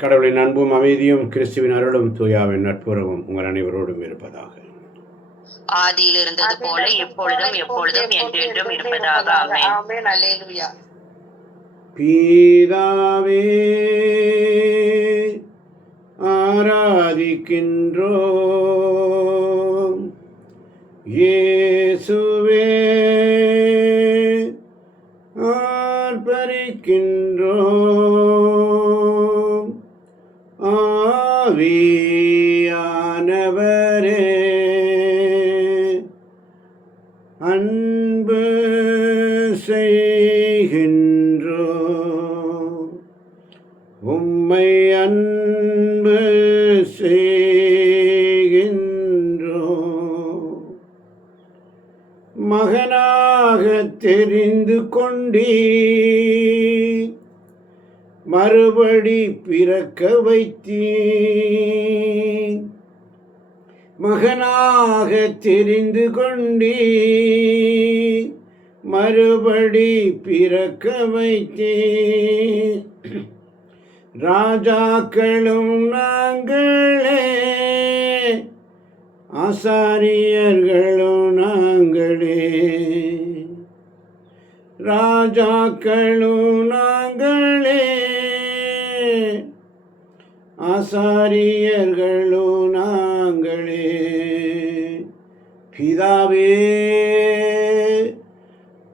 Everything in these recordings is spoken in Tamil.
கடவுளின் அன்பும் அமைதியும் கிறிஸ்துவின் அருளும் தூயாவின் நட்புறவும் உங்கள் அனைவரோடும் இருப்பதாக. ஆதியில் இருந்தது போல எப்பொழுதும் எப்பொழுதும் என்றென்றும் இருப்பதாக. ஆமென். அல்லேலூயா. பிதாவே, ஆராதிக்கின்றோம். இயேசுவே, ஆர்ப்பரிக்கின்றோம். ஆவியானவரே, அன்பு செய்கின்றோம். உம்மை அன்பு செய்கின்றோம். மகனாக தெரிந்து கொண்டீர், மறுபடி பிறக்க வைத்தீர். மகனாக தெரிந்து கொண்டீர், மறுபடி பிறக்க வைத்தீர். ராஜாக்களும் நாங்களே, ஆசாரியர்களும் நாங்களே. ராஜாக்களும் நாங்களே, ஆசாரியர்களும் நாங்களே. பிதாவே,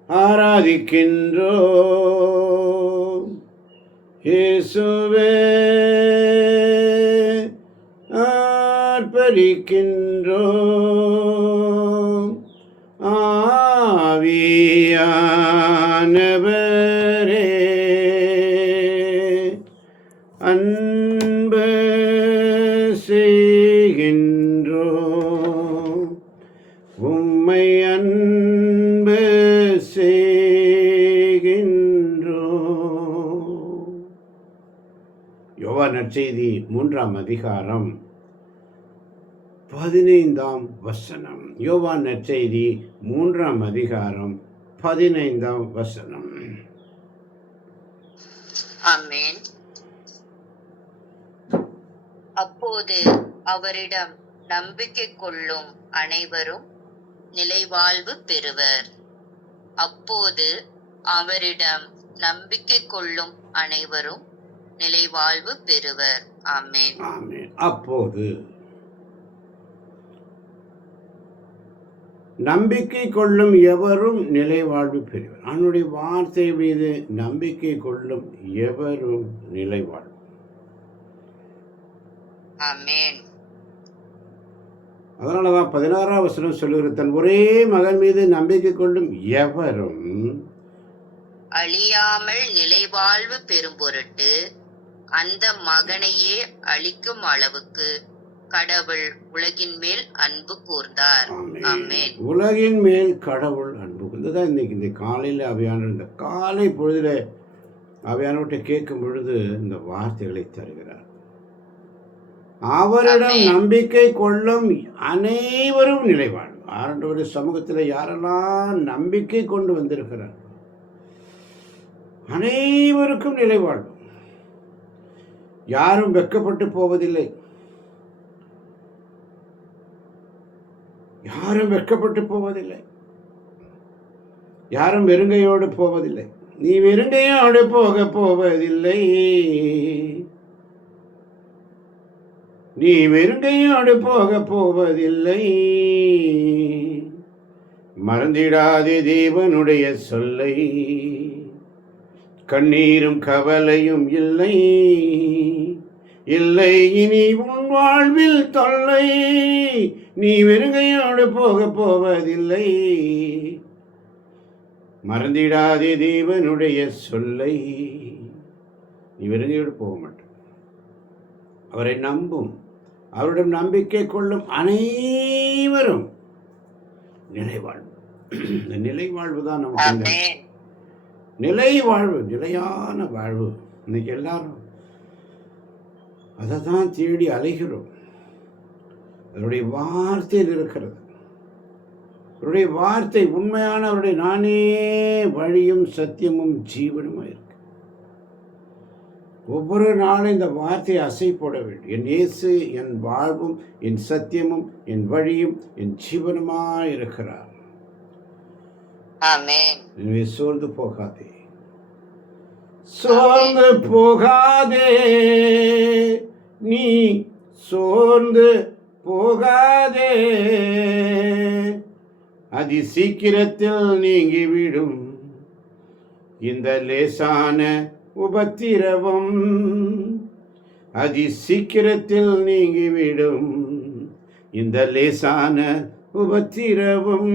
ஆராதிக்கின்றோம். இயேசுவே, ஆர்ப்பரிக்கின்றோம். ஆவியானவரே, அன்பு செய்கின்றோம். உம்மை அன்பு செய்கின்றோம். யோவான் நற்செய்தி 3ஆம் அதிகாரம் 15ஆம் வசனம். யோவான் நற்செய்தி 3ஆம் அதிகாரம் 15ஆம் வசனம். ஆமென். அப்போது அவரிடம் நம்பிக்கை கொள்ளும் அனைவரும் நிலைவாழ்வு பெறுவர். அப்போது அவரிடம் நம்பிக்கை கொள்ளும் அனைவரும் நிலைவாழ்வு பெறுவர். ஆமென். ஆமென். அப்போது நம்பிக்கை கொள்ளும் எவரும் நிலைவாழ்வு பெறுவர். அவனுடைய வார்த்தை மீது நம்பிக்கை கொள்ளும் எவரும் நிலைவாழ்வு. ஆமென். அதனாலதான் 16ஆம் வசனம் சொல்லுகிறது, தன் ஒரே மகன் மீது நம்பிக்கை கொள்ளும் எவரும் அழியாமல் நிலைவாழ்வு பெறும் பொருட்டு அந்த மகனையே அளிக்கும் அளவுக்கு கடவுள் உலகின் மேல் அன்பு கூர்ந்தார். ஆமென். உலகின் மேல் கடவுள் அன்பு கூர்ந்ததான். இன்னைக்கு இந்த காலையில் அவையான இந்த காலை பொழுதுல அவையானவற்றை கேட்கும் பொழுது இந்த வார்த்தைகளை தருகிறார். அவரிடம் நம்பிக்கை கொள்ளும் அனைவரும் நிலைவாழ்வு. ஆண்டவருடைய சமூகத்தில் யாரெல்லாம் நம்பிக்கை கொண்டு வந்திருக்கிறார் அனைவருக்கும் நிலைவாழ்வு. யாரும் வெட்கப்பட்டு போவதில்லை. யாரும் வெட்கப்பட்டு போவதில்லை. யாரும் வெறுங்கையோடு போவதில்லை. நீ வெறுங்கையோடு போக போவதில்லை. நீ வெறுங்கையோடு போக போவதில்லை. மறந்திடாதே தேவனுடைய சொல்லை. கண்ணீரும் கவலையும் இல்லை, இல்லை இனி உன் வாழ்வில் தொல்லை. நீ வெறுங்கையோடு போக போவதில்லை. மறந்திடாதே தேவனுடைய சொல்லை. நீ வெறுங்கையோடு போக மாட்டேன். அவரை நம்பும், அவரிடம் நம்பிக்கை கொள்ளும் அனைவரும் நிலைவாழ்வு. இந்த நிலைவாழ்வு தான் நமக்கு நிலைவாழ்வு, நிலையான வாழ்வு. இன்னைக்கு எல்லாரும் அதை தான் தேடி அலைகிறோம். அவருடைய வார்த்தையில் இருக்கிறது. அவருடைய வார்த்தை உண்மையானவருடைய நானே வழியும் சத்தியமும் ஜீவனுமாக இருக்கு. ஒவ்வொரு நாளும் இந்த வார்த்தையை அசை போட வேண்டும். என் இயேசு என் வாழ்வும் என் சத்தியமும் என் வழியும் என் ஜீவனுமாய் இருக்கிறார். ஆமென். எனவே சோர்ந்து போகாதே, சோர்ந்து போகாதே, நீ சோர்ந்து போகாதே, அதி சீக்கிரத்தில் நீங்கிவிடும் இந்த லேசான உபத்திரவம், அதி சீக்கிரத்தில் நீங்கிவிடும் இந்த லேசான உபத்திரவம்.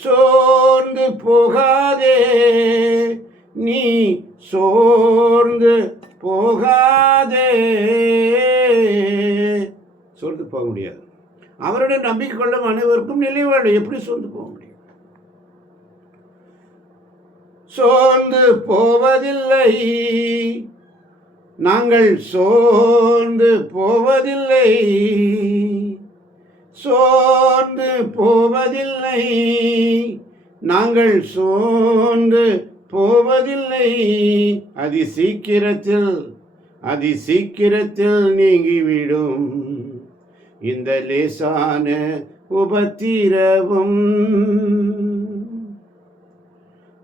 சோர்ந்து போகாதே, நீ சோர்ந்து போகாதே. சோர்ந்து போக முடியாது. அவருடைய நம்பிக்கை கொள்ளும் அனைவருக்கும் நிலைவாடு. எப்படி சோர்ந்து போக முடியும்? சோர்ந்து போவதில்லை, நாங்கள் சோர்ந்து போவதில்லை, சோர்ந்து போவதில்லை, நாங்கள் சோர்ந்து போவதில்லை, அதி சீக்கிரத்தில் நீங்கிவிடும் இந்த லேசான உபத்திரவம்.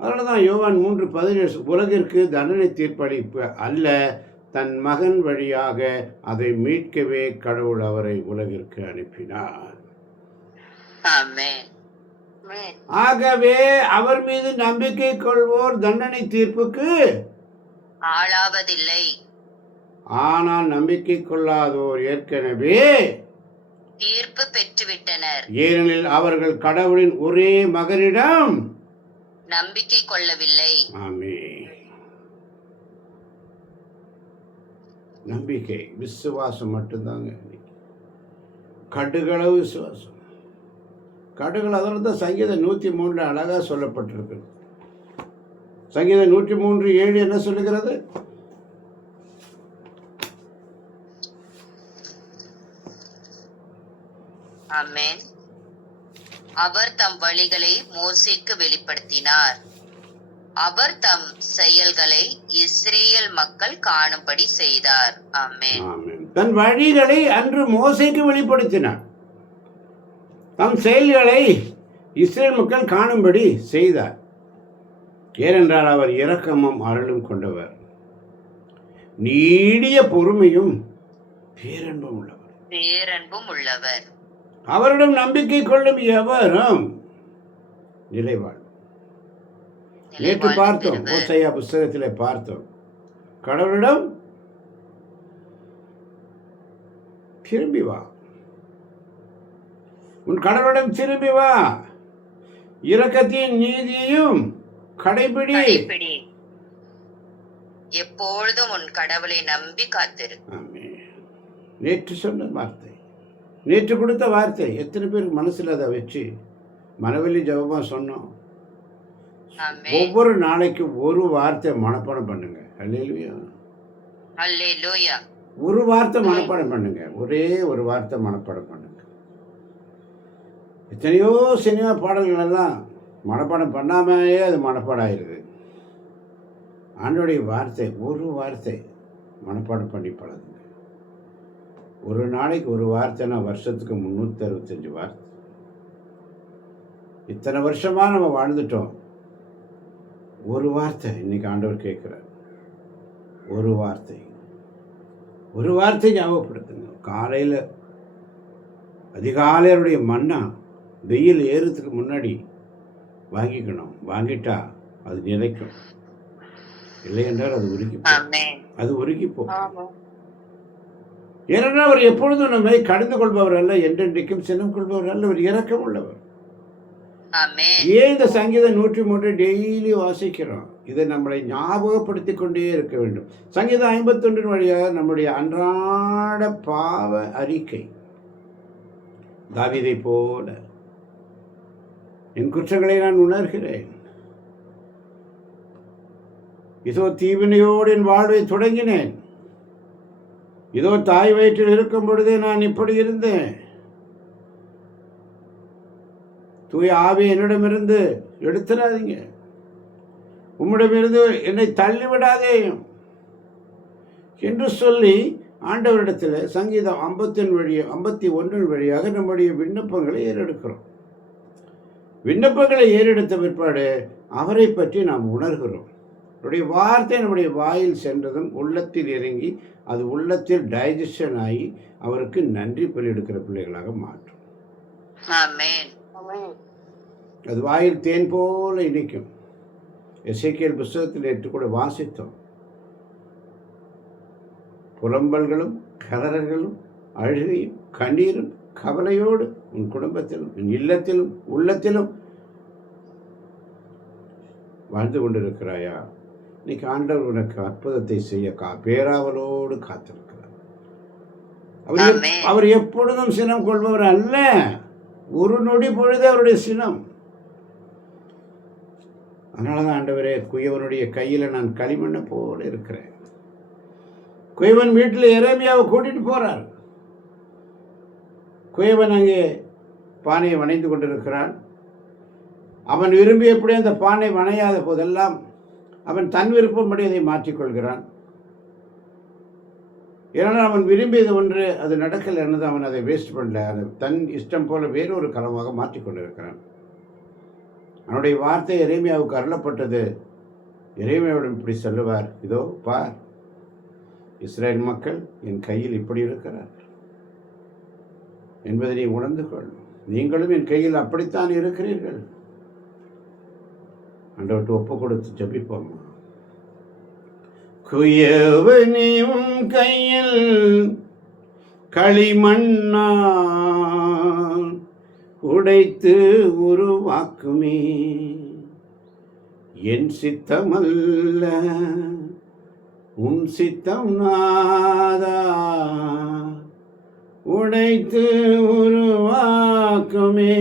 அதனால தான் யோவான் 3:17 உலகிற்கு தண்டனை தீர்ப்பளிப்பு அல்ல, தன் மகன் வழியாக அதை மீட்கவே கடவுள் அவரை உலகிற்கு அனுப்பினார். ஆகவே அவர் மீது நம்பிக்கை கொள்வோர் தண்டனை தீர்ப்புக்கு ஆளாவதில்லை. ஆனால் நம்பிக்கை கொள்ளாதோர் ஏற்கனவே தீர்ப்பு பெற்றுவிட்டனர், ஏனெனில் அவர்கள் கடவுளின் ஒரே மகனிடம் நம்பிக்கை கொள்ளவில்லை. ஆமென். நம்பிக்கை, விசுவாசம் மட்டும்தாங்க. கடுகளவு விசுவாசம், கடுகள். அதனால தான் சங்கீதம் 103 அழகா சொல்லப்பட்டிருக்கிறது. சங்கீதம் 103:7 என்ன சொல்லுகிறது? ஆமென். அவர் தம் வழிகளை மோசேக்கு வெளிப்படுத்தினார், அவர் தம் செயல்களை இஸ்ரேல் மக்கள் காணும்படி செய்தார். ஆமென். தன் வழிகளை அன்று மோசேக்கு வெளிப்படுத்தினார், தம் செயல்களை இஸ்ரேல் மக்கள் காணும்படி செய்தார். ஏனென்றால் அவர் இரக்கமும் அருளும் கொண்டவர், நீடிய பொறுமையும் பேரன்பும் உள்ளவர். அவரிடம் நம்பிக்கை கொள்ளும் எவரும் நிலைவாழ். நேற்று பார்த்தோம், ஓசையா புஸ்தகத்திலே பார்த்தோம், கடவுளிடம் திரும்பி வா, உன் கடவுளிடம் திரும்பி வா, இரக்கத்தின் நீதியையும் கடைபிடி, எப்பொழுதும் உன் கடவுளை நம்பி காத்திரு. நேற்று சொன்ன வார்த்தை, நேற்று கொடுத்த வார்த்தை. எத்தனை பேருக்கு மனசில் அதை வச்சு மனவெளி ஜபமாக சொன்னோம். ஒவ்வொரு நாளைக்கும் ஒரு வார்த்தை மனப்பாடம் பண்ணுங்க. அல்லேலூயா, அல்லேலூயா. ஒரு வார்த்தை மனப்பாடம் பண்ணுங்க, ஒரே ஒரு வார்த்தை மனப்பாடம் பண்ணுங்க. எத்தனையோ சினிமா பாடல்கள் எல்லாம் மனப்பாடம் பண்ணாமையே அது மனப்பாடம் ஆயிடுது. ஆண்டோடைய வார்த்தை, ஒரு வார்த்தை மனப்பாடம் பண்ணி பழகுங்க. ஒரு நாளைக்கு ஒரு வார்த்தைனா வருஷத்துக்கு 365 வார்த்தை. இத்தனை வருஷமாக நம்ம வாழ்ந்துட்டோம். ஒரு வார்த்தை இன்னைக்கு ஆண்டவர் கேட்குறார். ஒரு வார்த்தை ஞாபகப்படுத்துங்க. காலையில் அதிகாலையுடைய மன்னா வெயில் ஏறுறதுக்கு முன்னாடி வாங்கிக்கணும். வாங்கிட்டா அது நிலைக்கும், இல்லை என்றால் அது உருகிப்போம். ஏனென்றால் அவர் எப்பொழுதும் நம்மை கடந்து கொள்பவர் அல்ல, என்றென்றைக்கும் சினம் கொள்பவர் அல்ல, அவர் இரக்கம் உள்ளவர். ஏன் இந்த சங்கீதம் 103 டெய்லி வாசிக்கிறோம்? இதை நம்மளை ஞாபகப்படுத்தி கொண்டே இருக்க வேண்டும். சங்கீதம் 51 வழியாக நம்முடைய அன்றாட பாவ அறிக்கை. தாவீதை போல என் குற்றங்களை நான் உணர்கிறேன், இதோ தீவினையோடு என் வாழ்வை தொடங்கினேன், இதோ தாய் வயிற்றில் இருக்கும் பொழுதே நான் இப்படி இருந்தேன், தூய ஆவி என்னிடமிருந்து எடுத்துடாதீங்க, உம்மிடமிருந்து என்னை தள்ளிவிடாதேயும். என்று சொல்லி ஆண்டவரிடத்தில் சங்கீதம் 51 வழியாக நம்முடைய விண்ணப்பங்களை ஏறெடுக்கிறோம். விண்ணப்பங்களை ஏறெடுத்த பிற்பாடு அவரை பற்றி நாம் உணர்கிறோம். அவருடைய வார்த்தை நம்முடைய வாயில் சென்றதும் உள்ளத்தில் இறங்கி அது உள்ளத்தில் டைஜஷன் ஆகி அவருக்கு நன்றி பலியெடுக்கிற பிள்ளைகளாக மாற்றும். அது வாயில் தேன் போல இனிக்கும். எசேக்கியேல் புஸ்தகத்தில் நேற்று கூட வாசித்தோம். புலம்பல்களும் கதறல்களும் அழுகையும் கண்ணீரும் கவலையோடு உன் குடும்பத்திலும் உன் இல்லத்திலும் உள்ளத்திலும் வாழ்ந்து கொண்டிருக்கிறாயா? இன்னைக்கு ஆண்டவர் உனக்கு அற்புதத்தை செய்ய பேராவலோடு காத்திருக்கிறார். அவர் எப்பொழுதும் சினம் கொள்பவர் அல்ல. ஒரு நொடி பொழுது அவருடைய சினம். அதனாலதான் ஆண்டவரே, குயவனுடைய கையில நான் களிமண்ண போல இருக்கிறேன். குயவன் வீட்டில் எரேமியாவை கூட்டிட்டு போறார். குயவன் அங்கே பானையை வணைந்து கொண்டிருக்கிறான். அவன் விரும்பியபடி அந்த பானை வணையாத போதெல்லாம் அவன் தன் விருப்பப்படி அதை மாற்றிக்கொள்கிறான். ஏன்னா அவன் விரும்பியது ஒன்று, அது நடக்கலை என்னது, அவன் அதை வேஸ்ட் பண்ணல. அதை தன் இஷ்டம் போல வேறொரு களமாக மாற்றிக்கொண்டிருக்கிறான். அவனுடைய வார்த்தை எரேமியாவுக்கு அருளப்பட்டது. எரேமியாவுடன் இப்படி சொல்லுவார், இதோ பார், இஸ்ரேல் மக்கள் என் கையில் இப்படி இருக்கிறார் என்பதை நீ உணர்ந்து கொள். நீங்களும் என் கையில் அப்படித்தான் இருக்கிறீர்கள். ஆண்டவர்கிட்ட ஒப்பு கொடுத்து ஜபிப்போம். குயவனியும் கையில் களிமண்ணா உடைத்து உருவாக்குமே, என் சித்தமல்ல உன் சித்தம் நாதா, உடைத்து உருவாக்குமே.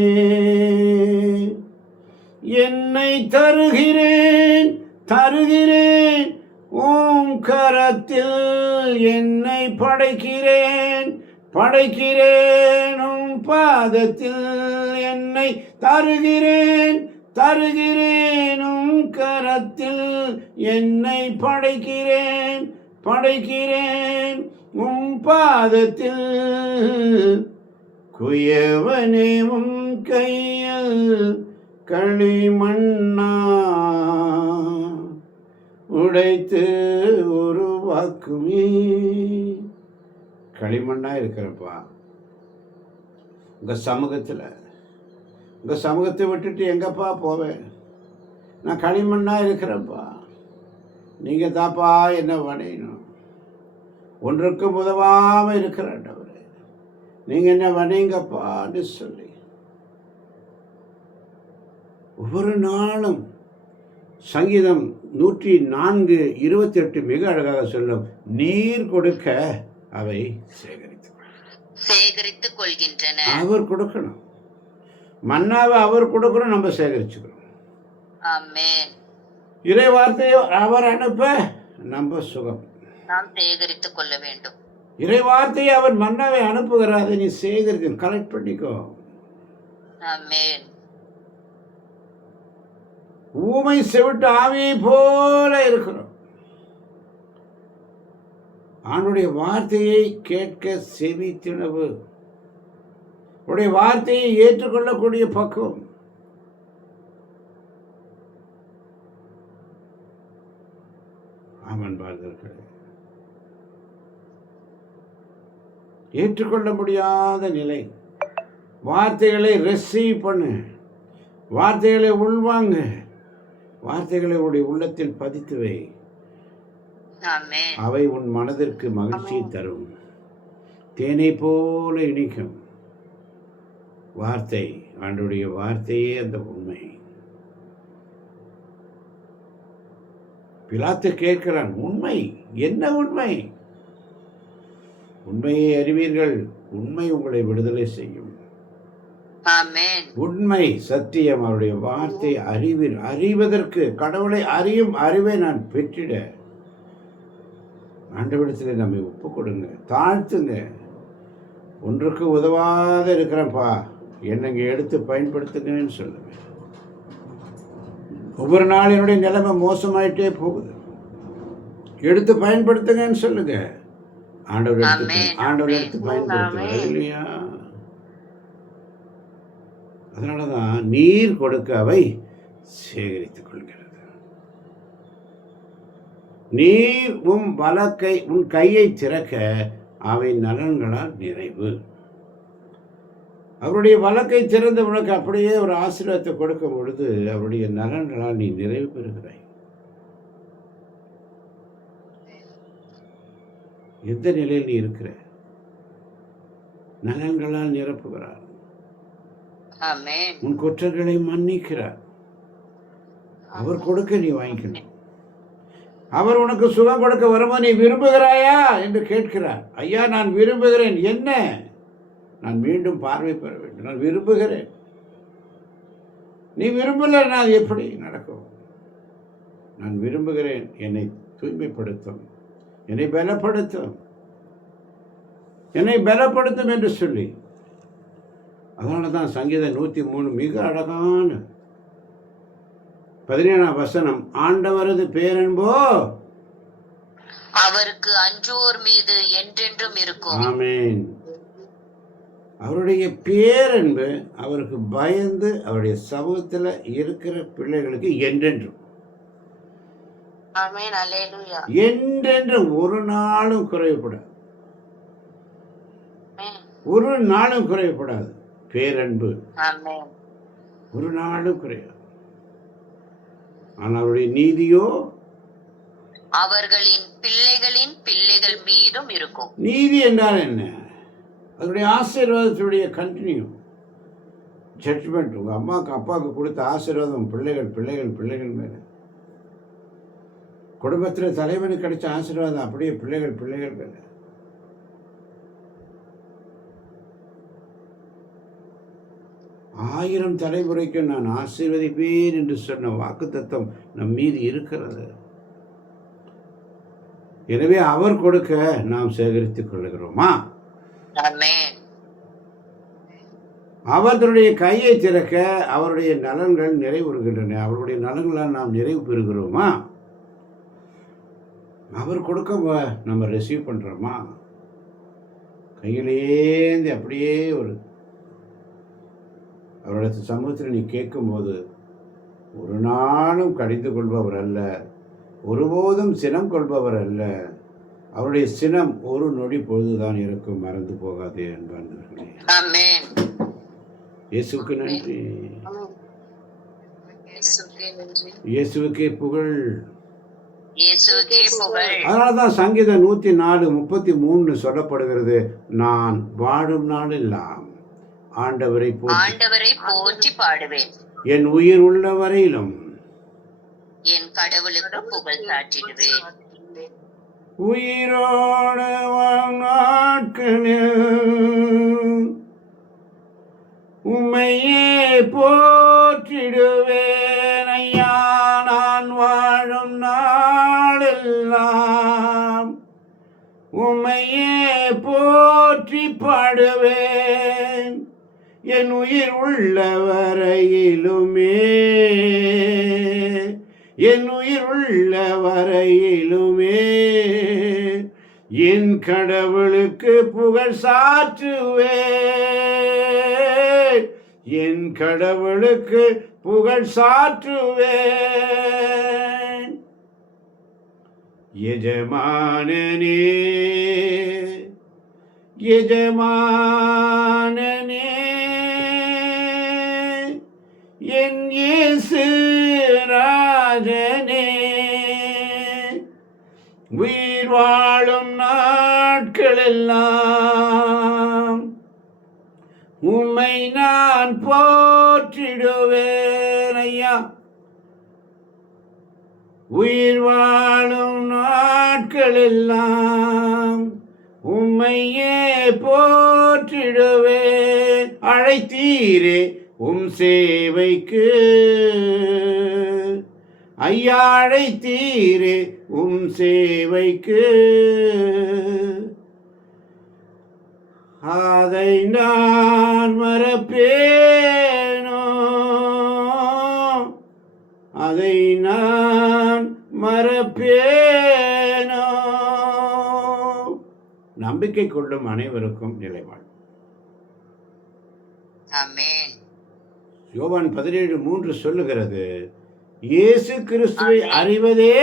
என்னை தருகிறேன் தருகிறேன் உம் கரத்தில், என்னை படைக்கிறேன் படைக்கிறேன் உம் பாதத்தில். என்னை தருகிறேன் தருகிறேன் உம் கரத்தில், என்னை படைக்கிறேன் படைக்கிறேன் உம் பாதத்தில். குயவனே உம் கையில் களிமண்ணா உடைத்து உருவாக்குமே. களிமண்ணா இருக்கிறப்பா உங்க சமூகத்தில். உங்க சமூகத்தை விட்டுட்டு எங்கப்பா போவேன்? நான் களிமண்ணா இருக்கிறப்பா. நீங்க தாப்பா என்ன வணையணும். ஒன்றுக்கும் உதவாம இருக்கிறாண்டவரே, நீங்க என்ன வணைங்கப்பான்னு சொல்லி ஒவ்வொரு நாளும் சங்கீதம் 104:28 மிக அழகாக சொல்லும், நீர் கொடுக்க அவை சேகரித்துக் கொள்கின்றன. அவர் கொடுக்கணும், மன்னாவை அவர் கொடுக்கணும், நம்ம சேகரிச்சுக்கணும். ஆமென். இறை வார்த்தையை அவர் அனுப்ப நம்ம சுகம், நாம் சேகரித்துக் கொள்ள வேண்டும். இறை வார்த்தையை அவர் மன்னாவை அனுப்புகிறார், அதை நீ சேகரிக்க கலெக்ட் பண்ணிக்கோ. ஆமென். ஊமை செவிட்டு ஆவியை போல இருக்கிறோம். ஆண்டுடைய வார்த்தையை கேட்க செவி திணவு, உடைய வார்த்தையை ஏற்றுக்கொள்ளக்கூடிய பக்குவம். ஆமன் வாழ்ந்தவர்களே, ஏற்றுக்கொள்ள முடியாத நிலை. வார்த்தைகளை ரிசீவ் பண்ணு, வார்த்தைகளை உள்வாங்க, வார்த்தைகளை உடைய உள்ளத்தில் பதித்து வை. அவை உன் மனதிற்கு மகிழ்ச்சியை தரும், தேனை போல இனிக்கும். வார்த்தை, ஆண்டவருடைய வார்த்தையே அந்த உண்மை. பிலாத்து கேட்கிறான், உண்மை என்ன உண்மை? உண்மையை அறிவீர்கள், உண்மை உங்களை விடுதலை செய்யும். உண்மை சத்தியம். அவருடைய வார்த்தை அறிவதற்கு, கடவுளை அறியும் அறிவை நான் பெற்றிட ஆண்டவரிடத்தில் நம்மை ஒப்பு கொடுங்க, தாழ்த்துங்க. ஒன்றுக்கு உதவாத இருக்கிறேன்ப்பா, என்னங்க எடுத்து பயன்படுத்துங்கன்னு சொல்லுங்க. ஒவ்வொரு நாள் என்னுடைய நிலைமை மோசமாயிட்டே போகுது, எடுத்து பயன்படுத்துங்கன்னு சொல்லுங்க. ஆண்டவர் ஆமென். எடுத்து பயன்படுத்துவார் இல்லையா? அதனாலதான் நீர் கொடுக்க அவை சேகரித்துக் கொள்கிறது. நீர் உன் கையை திறக்க அவை நலன்களால் நிறைவு. அவருடைய வழக்கை திறந்த உனக்கு அப்படியே ஒரு ஆசீர்வாதத்தை கொடுக்கும் பொழுது அவருடைய நலன்களால் நீ நிறைவு பெறுகிறாய். எந்த நிலையில் நீ இருக்கிற? நலன்களால் நிரப்புகிறார். உன் குற்றங்களை மன்னிக்கிறார். அவர் கொடுக்க நீ வாங்கிக்கணும். அவர் உனக்கு சுகம் கொடுக்க வரும்போது நீ விரும்புகிறாயா என்று கேட்கிறார். ஐயா, நான் விரும்புகிறேன். என்ன? நான் மீண்டும் பார்வை பெற வேண்டும். நான் விரும்புகிறேன். நீ விரும்பல, நான் எப்படி நடக்கும்? நான் விரும்புகிறேன். என்னை தூய்மைப்படுத்தும், என்னை பலப்படுத்தும், என்னை பலப்படுத்தும் என்று சொல்லி. அதனால தான் சங்கீதம் 103 மிக அழகான 17ஆம் வசனம். ஆண்டவரது பேரன்போ அவருக்கு அஞ்சுவோர் மீது என்றென்றும் இருக்கும். ஆமென். அவருடைய பேரன்பு அவருக்கு பயந்து அவருடைய சமூகத்தில் இருக்கிற பிள்ளைகளுக்கு என்றென்றும். ஆமென். அல்லேலூயா. என்றென்றும் ஒரு நாளும் குறைவுபடாது. ஒரு நாளும் குறைவுபடாது. பேரன்பு ஆமென். ஒரு நாளும் குறையாது. ஆனால் அவருடைய நீதியோ அவர்களின் பிள்ளைகளின் பிள்ளைகள் மீதும் இருக்கும். நீதி என்றால் என்ன? அதனுடைய ஆசீர்வாதத்துடைய கண்டினியூ ஜட்ஜ்மெண்ட். உங்க அம்மாவுக்கு அப்பாவுக்கு கொடுத்த ஆசீர்வாதம் பிள்ளைகள் பிள்ளைகள் பிள்ளைகள் மேல. குடும்பத்தில் தலைவனுக்கு கிடைச்ச ஆசீர்வாதம் அப்படியே பிள்ளைகள் பிள்ளைகள் மேல. ஆயிரம் தலைமுறைக்கு நான் ஆசீர்வதிப்பேன் என்று சொன்ன வாக்குத்தத்தம் நம் மீது இருக்கிறது. எனவே அவர் கொடுக்க நாம் சேகரித்துக் கொள்கிறோமா? அவர் தன்னுடைய கையை திறக்க அவருடைய நலன்கள் நிறைவுறுகின்றன. அவருடைய நலன்களால் நாம் நிறைவு பெறுகிறோமா? அவர் கொடுக்க நம்ம ரிசீவ் பண்றோமா? கையிலேந்து அப்படியே ஒரு அவருடைய சமூகத்தில் நீ கேட்கும்போது ஒரு நாளும் கடிந்து கொள்பவர் அல்ல, ஒருபோதும் சினம் கொள்பவர் அல்ல. அவருடைய சினம் ஒரு நொடி பொழுதுதான் இருக்கும், மறந்து போகாதே அன்பானவர்களே. இயேசுவுக்கு நன்றி, இயேசுவுக்கே புகழ். அதனால்தான் சங்கீதம் 104:33 சொல்லப்படுகிறது, நான் வாழும் நாளெல்லாம் ஆண்டவரை போற்றி பாடுவேன், என் உயிர் உள்ள வரையிலும் என் கடவுளுக்கு புகழ் சாற்றிடுவேன். உயிரோடு நாட்களில் உம்மையே போற்றிடுவேன் ஐயா. நான் வாழும் நாளெல்லாம் உம்மையே போற்றி பாடுவேன், என் உயிர் உள்ள வரையிலுமே, என் உயிர் உள்ள வரையிலுமே என் கடவுளுக்கு புகழ் சாற்றுவேன், என் கடவுளுக்கு புகழ் சாற்றுவேன். எஜமானனே, எஜமானனே, என் இயேசு ராஜனே, உயிர் வாழும் நாட்களெல்லாம் உம்மை நான் போற்றிடுவேன் ஐயா. உயிர் வாழும் நாட்களெல்லாம் உம்மையே போற்றிடுவேன். அழைத்தீரே உம் சேவைக்கு ஐயா, அழைத்தீரே உம் சேவைக்கு, அதை நான் மறப்பேனோ, அதை நான் மறப்பேனோ, நம்பிக்கை கொள்ளும் அனைவருக்கும் நிலைவாழ்வு. ஆமென். யோவான் 17:3 சொல்லுகிறது, இயேசு கிறிஸ்துவை அறிவதே.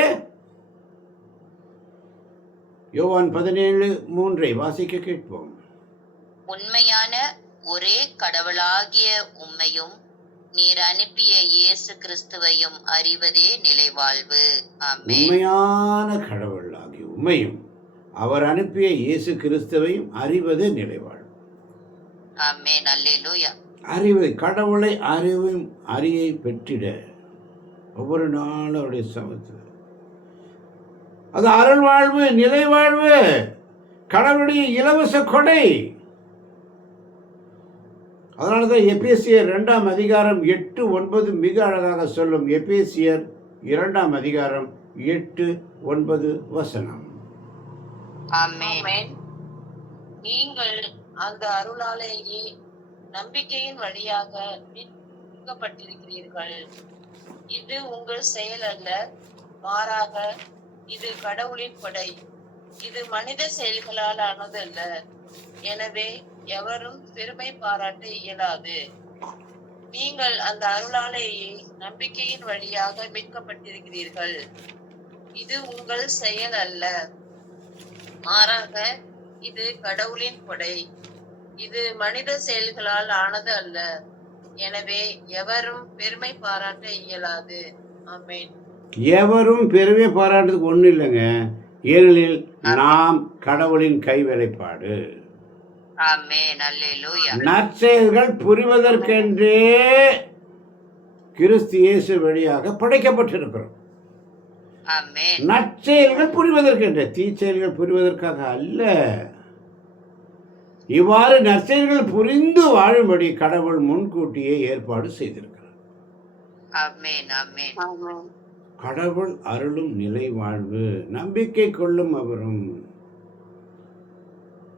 யோவான் 17:3 வாசிக்க கேட்போம். உண்மையான ஒரே கடவுளாகிய உம்மையும் நீர் அனுப்பிய இயேசு கிறிஸ்துவையும் அறிவதே நிலைவாழ்வு. ஆமென். உண்மையான கடவுள் ஆகிய உம்மையும் அவர் அனுப்பிய இயேசு கிறிஸ்துவையும் அறிவதே நிலைவாழ்வு. ஆமென். அல்லேலூயா. அறிவு, கடவுளை அறியை பெற்றிட ஒவ்வொரு நாளும் அவருடைய சமத்தில், அது அருள் வாழ்வு, நிலை வாழ்வு, கடவுளுடைய இலவச கொடை. அதனாலதான் எபேசியர் 2ஆம் அதிகாரம் 8-9 மிக அழகாக சொல்லும். எபேசியர் 2ஆம் அதிகாரம் 8-9 வசனம். ஆமென். நீங்கள் அந்த அருளாலேயே நம்பிக்கையின் வழியாக மீட்கப்பட்டிருக்கிறீர்கள். இது உங்கள் செயல் அல்ல, மாறாக இது கடவுளின் கொடை. இது மனித செயல்களால் ஆனதல்ல, எனவே எவரும் பெருமை பாராட்ட இயலாது. நீங்கள் அந்த அருளாலேயே நம்பிக்கையின் வழியாக மீட்கப்பட்டிருக்கிறீர்கள். இது உங்கள் செயல் அல்ல, மாறாக இது கடவுளின் கொடை. இது மனித செயல்களால் ஆனது அல்ல, எனவே எவரும் பெருமை பாராட்ட இயலாது. ஆமென். எவரும் பெருமை பாராட்டுறதுக்கு ஒன்றும் இல்லைங்க. ஏனெனில் நாம் கடவுளின் கைவேலைப்பாடு. ஆமென். அல்லேலூயா. நற்செயல்கள் புரிவதற்கென்றே கிறிஸ்து இயேசு வழியாக படைக்கப்பட்டிருக்கிறோம். ஆமென். நற்செயல்கள் புரிவதற்கென்றே, தீச்செயல்கள் புரிவதற்காக அல்ல. இவ்வாறு நற்செயல்கள் புரிந்து வாழும்படி கடவுள் முன்கூட்டியே ஏற்பாடு செய்திருக்கிறார். ஆமென். ஆமென். கடவுள் அருளும் நிலை வாழ்வு, நம்பிக்கை கொள்ளும் அவரும்.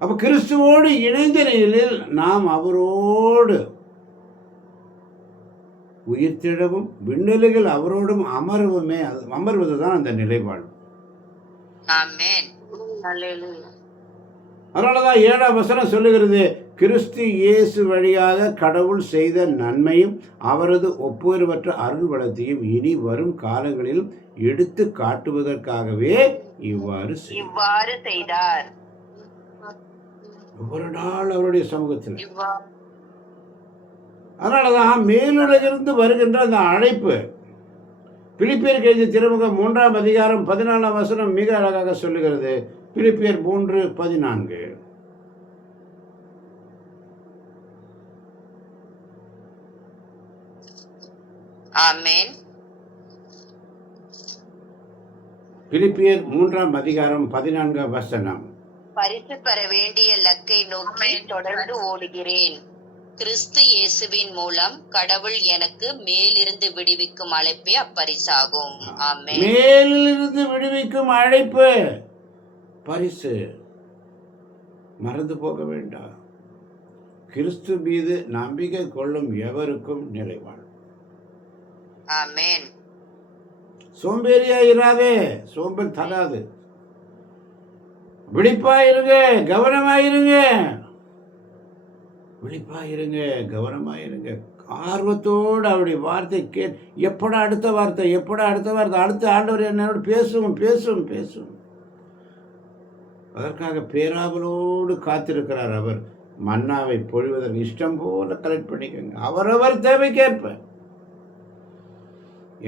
அப்ப கிறிஸ்துவோடு இணைந்த நிலையில் நாம் அவரோடு உயிர்த்திடவும் விண்ணிலைகள் அவரோடும் அமர்வதுதான் அந்த நிலை வாழ்வு. ஆமென். அல்லேலூயா. அதனாலதான் 7ஆம் வசனம் சொல்லுகிறது, கிறிஸ்து இயேசு வழியாக கடவுள் செய்த நன்மையும் அவரது ஒப்புயர்வற்ற அருள் வளத்தையும் இனி வரும் காலங்களில் எடுத்து காட்டுவதற்காகவே இவ்வாறு செய்தார். ஒவ்வொரு நாள் அவருடைய சமூகத்தில். அதனாலதான் மேலுலகிலிருந்து வருகின்ற அந்த அழைப்பு, பிலிப்பியருக்கு எழுதிய திருமுகம் 3ஆம் அதிகாரம் 14ஆம் வசனம் மிக அழகாக சொல்லுகிறது. பிலிப்பியர் 3:14. ஆமென். பிலிப்பியர் 3ஆம் அதிகாரம் 14ஆம் வசனம். பரிசு பெற வேண்டிய இலக்கை நோக்கி தொடர்ந்து ஓடுகிறேன். கிறிஸ்து இயேசுவின் மூலம் கடவுள் எனக்கு மேலிருந்து விடுவிக்கும் அழைப்பே அப்பரிசாகும். ஆமென். மேலிருந்து விடுவிக்கும் அழைப்பு, பரிசு. மறந்து போக வேண்டாம். கிறிஸ்து மீது நம்பிக்கை கொள்ளும் எவருக்கும் நிலைவாழ்வு. ஆமென். சோம்பேறியா இராதே, சோம்பல் தராது. விழிப்பாயிருங்க, கவனமாயிருங்க. விழிப்பாயிருங்க, கவனமாயிருங்க. ஆர்வத்தோடு அவருடைய வார்த்தை எப்படா அடுத்த வார்த்தை, அடுத்த ஆண்டவர் என்னோடு பேசும். அதற்காக பேராவலோடு காத்திருக்கிறார் அவர். மன்னாவை பொழிவதற்கு இஷ்டம் போல கலெக்ட் பண்ணிக்கோங்க, அவரவர் தேவைக்கேற்ப.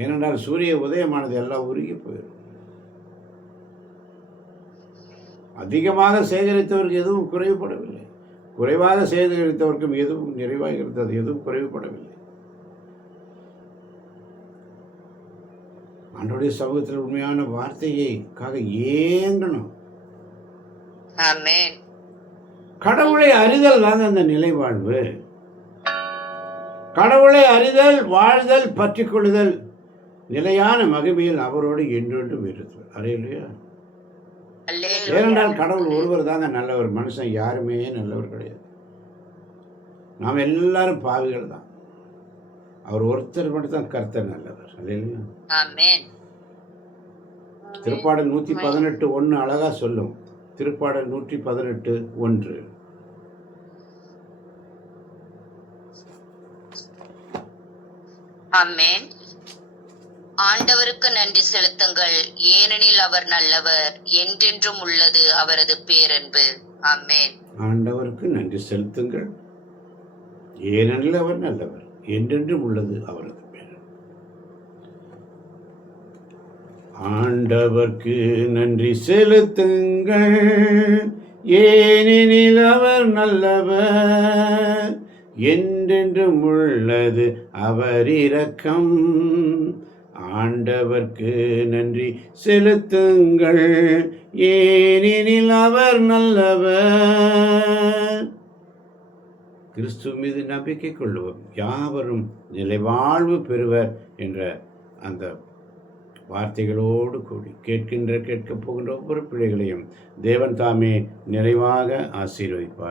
ஏனென்றால் சூரிய உதயமானது எல்லாம் உருகி போயிடும். அதிகமாக சேகரித்தவருக்கு எதுவும் குறைவுபடவில்லை, குறைவாக சேகரித்தவருக்கும் எதுவும் நிறைவாக இருந்தது, எதுவும் குறைவுபடவில்லை. ஆண்டவருடைய சமூகத்தில் உண்மையான வார்த்தைக்காக ஏங்கணும். ஆமென். கடவுளை அறிதல் தாங்க அந்த நிலை வாழ்வு. கடவுளை அறிதல், வாழ்தல், பற்றி கொள்ளுதல், நிலையான மகிமையில் அவரோடு என்றொன்றும் இருத்தல். அல்லேலூயா. ஏனென்றால் கடவுள் ஒருவர் தாங்க நல்லவர், மனுஷன் யாருமே நல்லவர் கிடையாது. நாம் எல்லாரும் பாவிகள் தான், அவர் ஒருத்தர் மட்டும் தான் கர்த்தர் நல்லவர். அல்லேலூயா. ஆமென். திருப்பாடல் 118:1 அழகா சொல்லும். திருப்பாடல் 118:1. ஆமென். ஆண்டவருக்கு நன்றி செலுத்துங்கள், ஏனெனில் அவர் நல்லவர், என்றென்றும் உள்ளது அவரது பேரன்பு. ஆமென். ஆண்டவருக்கு நன்றி செலுத்துங்கள், ஏனெனில் அவர் நல்லவர், என்றென்றும் உள்ளது அவரது பேரன்பு. ஆண்டவருக்கு நன்றி செலுத்துங்கள், ஏனெனில் அவர் நல்லவர், என்றென்றும் உள்ளது அவர் இரக்கம். ஆண்டவர்க்கு நன்றி செலுத்துங்கள், ஏனெனில் அவர் நல்லவர். கிறிஸ்து மீது நம்பிக்கை கொள்ளுவோம், யாவரும் நிலைவாழ்வு பெறுவர் என்ற அந்த வார்த்தைகளோடு கூடி கேட்கப் போகின்ற ஒவ்வொரு பிள்ளைகளையும் தேவன் தாமே நிறைவாக ஆசீர்வதிப்பார்.